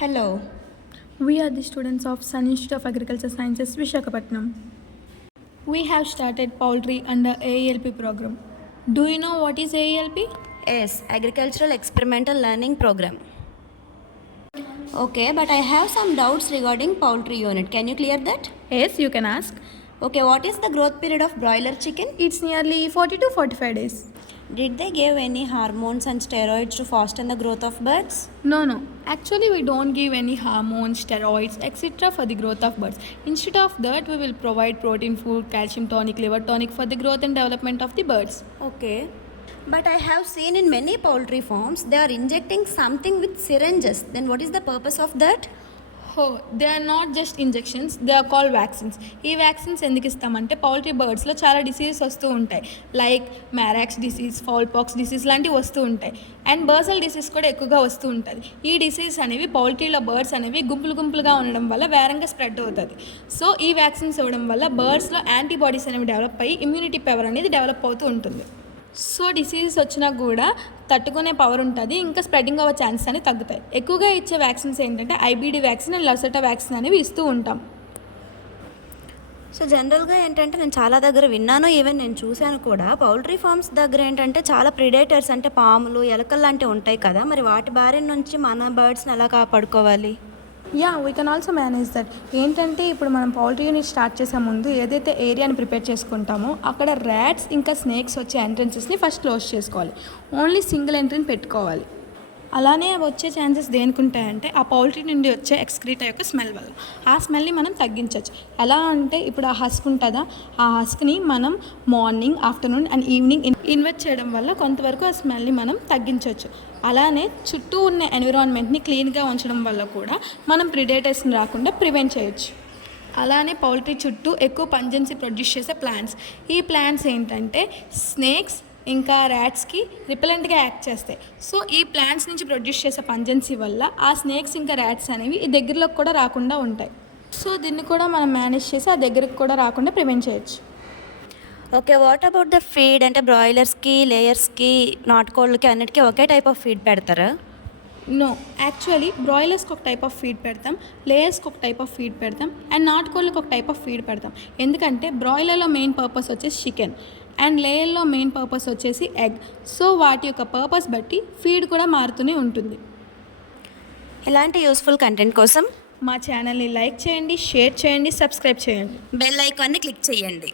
Hello. We are the students of Sun Institute of Agriculture Sciences, Vishakhapatnam. We have started poultry under AELP program. Do you know what is AELP? Yes, Agricultural Experimental Learning Program. Okay, but I have some doubts regarding poultry unit. Can you clear that? Yes, you can ask. Okay, what is the growth period of broiler chicken? It's nearly 40 to 45 days. Did they give any hormones and steroids to foster the growth of birds? No, no. Actually, we don't give any hormones, steroids, etc. for the growth of birds. Instead of that, we will provide protein food, calcium tonic, liver tonic for the growth and development of the birds. Okay. But I have seen in many poultry farms they are injecting something with syringes. Then what is the purpose of that? How they are not just injections they are call vaccines. ఈ vaccines ఎందుకు ఇస్తామంటే poultry బర్డ్స్లో చాలా diseases వస్తూ ఉంటాయి. Like Marek's disease fowl pox disease లాంటివి వస్తూ ఉంటాయి. అండ్ బర్సల్ డిసీజ్ కూడా ఎక్కువగా వస్తూ ఉంటుంది. ఈ డిసీజ్ అనేవి పౌల్ట్రీలో బర్డ్స్ అనేవి గుంపులు గుంపులుగా ఉండడం వల్ల వేరంగా స్ప్రెడ్ అవుతుంది. సో ఈ వ్యాక్సిన్స్ ఇవ్వడం వల్ల బర్డ్స్లో యాంటీబాడీస్ అనేవి డెవలప్ అయ్యి ఇమ్యూనిటీ పవర్ అనేది డెవలప్ అవుతూ ఉంటుంది. సో డిసీజెస్ వచ్చినా కూడా తట్టుకునే పవర్ ఉంటుంది. ఇంకా స్ప్రెడింగ్ అవ్వే ఛాన్సెస్ అనేవి తగ్గుతాయి. ఎక్కువగా ఇచ్చే వ్యాక్సిన్స్ ఏంటంటే IBD vaccine and LaSota vaccine అనేవి ఇస్తూ ఉంటాం. సో జనరల్గా ఏంటంటే నేను చాలా దగ్గర విన్నాను. ఈవెన్ నేను చూశాను కూడా. పౌల్ట్రీ ఫార్మ్స్ దగ్గర ఏంటంటే చాలా ప్రిడేటర్స్ అంటే పాములు ఎలకలు లాంటివి ఉంటాయి కదా. మరి వాటి బారి నుంచి మన బర్డ్స్ని ఎలా కాపాడుకోవాలి? Yeah we can also manage that ఏంటంటే ఇప్పుడు మనం పౌల్ట్రీ యూనిట్ స్టార్ట్ చేసే ముందు ఏదైతే ఏరియాని ప్రిపేర్ చేసుకుంటామో అక్కడ ర్యాట్స్ ఇంకా స్నేక్స్ వచ్చే ఎంట్రన్సెస్ని ఫస్ట్ క్లోజ్ చేసుకోవాలి. ఓన్లీ సింగిల్ ఎంట్రీని పెట్టుకోవాలి. అలానే అవి వచ్చే ఛాన్సెస్ దేనికి ఉంటాయంటే ఆ పౌల్ట్రీ నుండి వచ్చే ఎక్స్క్రీటా యొక్క స్మెల్ వల్ల. ఆ స్మెల్ని మనం తగ్గించవచ్చు ఎలా అంటే ఇప్పుడు ఆ హస్క్ ఉంటుందా? ఆ హస్క్ని మనం morning afternoon and evening invest చేయడం వల్ల కొంతవరకు ఆ స్మెల్ని మనం తగ్గించవచ్చు అలానే చుట్టూ ఉన్న ఎన్విరాన్మెంట్ని క్లీన్గా ఉంచడం వల్ల కూడా మనం ప్రిడేటర్స్ని రాకుండా ప్రివెంట్ చేయొచ్చు. అలానే పౌల్ట్రీ చుట్టూ ఎక్కువ పంజెన్సీ ప్రొడ్యూస్ చేసే ప్లాంట్స్. ఈ ప్లాంట్స్ ఏంటంటే స్నేక్స్ ఇంకా ర్యాట్స్కి రిపెలెంట్గా యాక్ట్ చేస్తాయి. సో ఈ ప్లాంట్స్ నుంచి ప్రొడ్యూస్ చేసే పంజెన్సీ వల్ల ఆ స్నేక్స్ ఇంకా ర్యాట్స్ అనేవి ఈ దగ్గరలోకి కూడా రాకుండా ఉంటాయి. సో దీన్ని కూడా మనం మేనేజ్ చేసి ఆ దగ్గరికి కూడా రాకుండా ప్రివెంట్ చేయొచ్చు. Okay what about the feed అంటే బ్రాయిలర్స్కి లేయర్స్కి నాటుకోళ్ళకి అన్నిటికీ ఒకే టైప్ ఆఫ్ ఫీడ్ పెడతారా? నో యాక్చువల్లీ బ్రాయిలర్స్కి ఒక టైప్ ఆఫ్ ఫీడ్ పెడతాం లేయర్స్కి ఒక టైప్ ఆఫ్ ఫీడ్ పెడతాం అండ్ నాటుకోళ్ళకి ఒక టైప్ ఆఫ్ ఫీడ్ పెడతాం. ఎందుకంటే బ్రాయిలర్లో మెయిన్ పర్పస్ వచ్చేసి చికెన్ అండ్ లేయర్లో మెయిన్ పర్పస్ వచ్చేసి ఎగ్. సో వాటి యొక్క పర్పస్ బట్టి ఫీడ్ కూడా మారుతూనే ఉంటుంది. ఇలాంటి యూస్ఫుల్ కంటెంట్ కోసం మా ఛానల్ని లైక్ చేయండి షేర్ చేయండి సబ్స్క్రైబ్ చేయండి. బెల్ ఐకాన్ని క్లిక్ చేయండి.